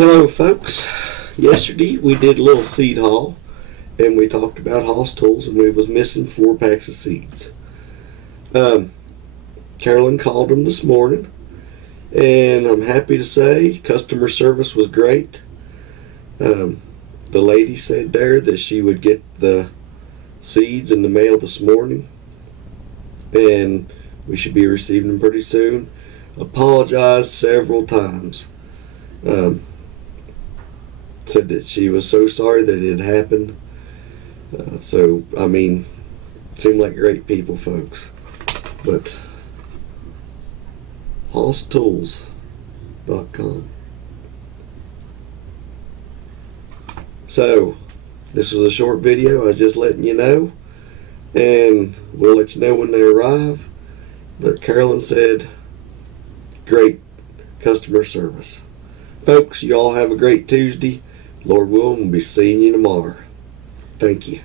Hello folks. Yesterday we did a little seed haul and we talked about Hoss tools and we was missing 4 packs of seeds. Carolyn called them this morning and I'm happy to say customer service was great. The lady said there that she would get the seeds in the mail this morning and we should be receiving them pretty soon. Apologized several times. Said that she was so sorry that it had happened. Seemed like great people, folks. But HossTools.com. So this was a short video. I was just letting you know, and we'll let you know when they arrive. But Carolyn said, great customer service. Folks, you all have a great Tuesday. Lord willing, we'll be seeing you tomorrow. Thank you.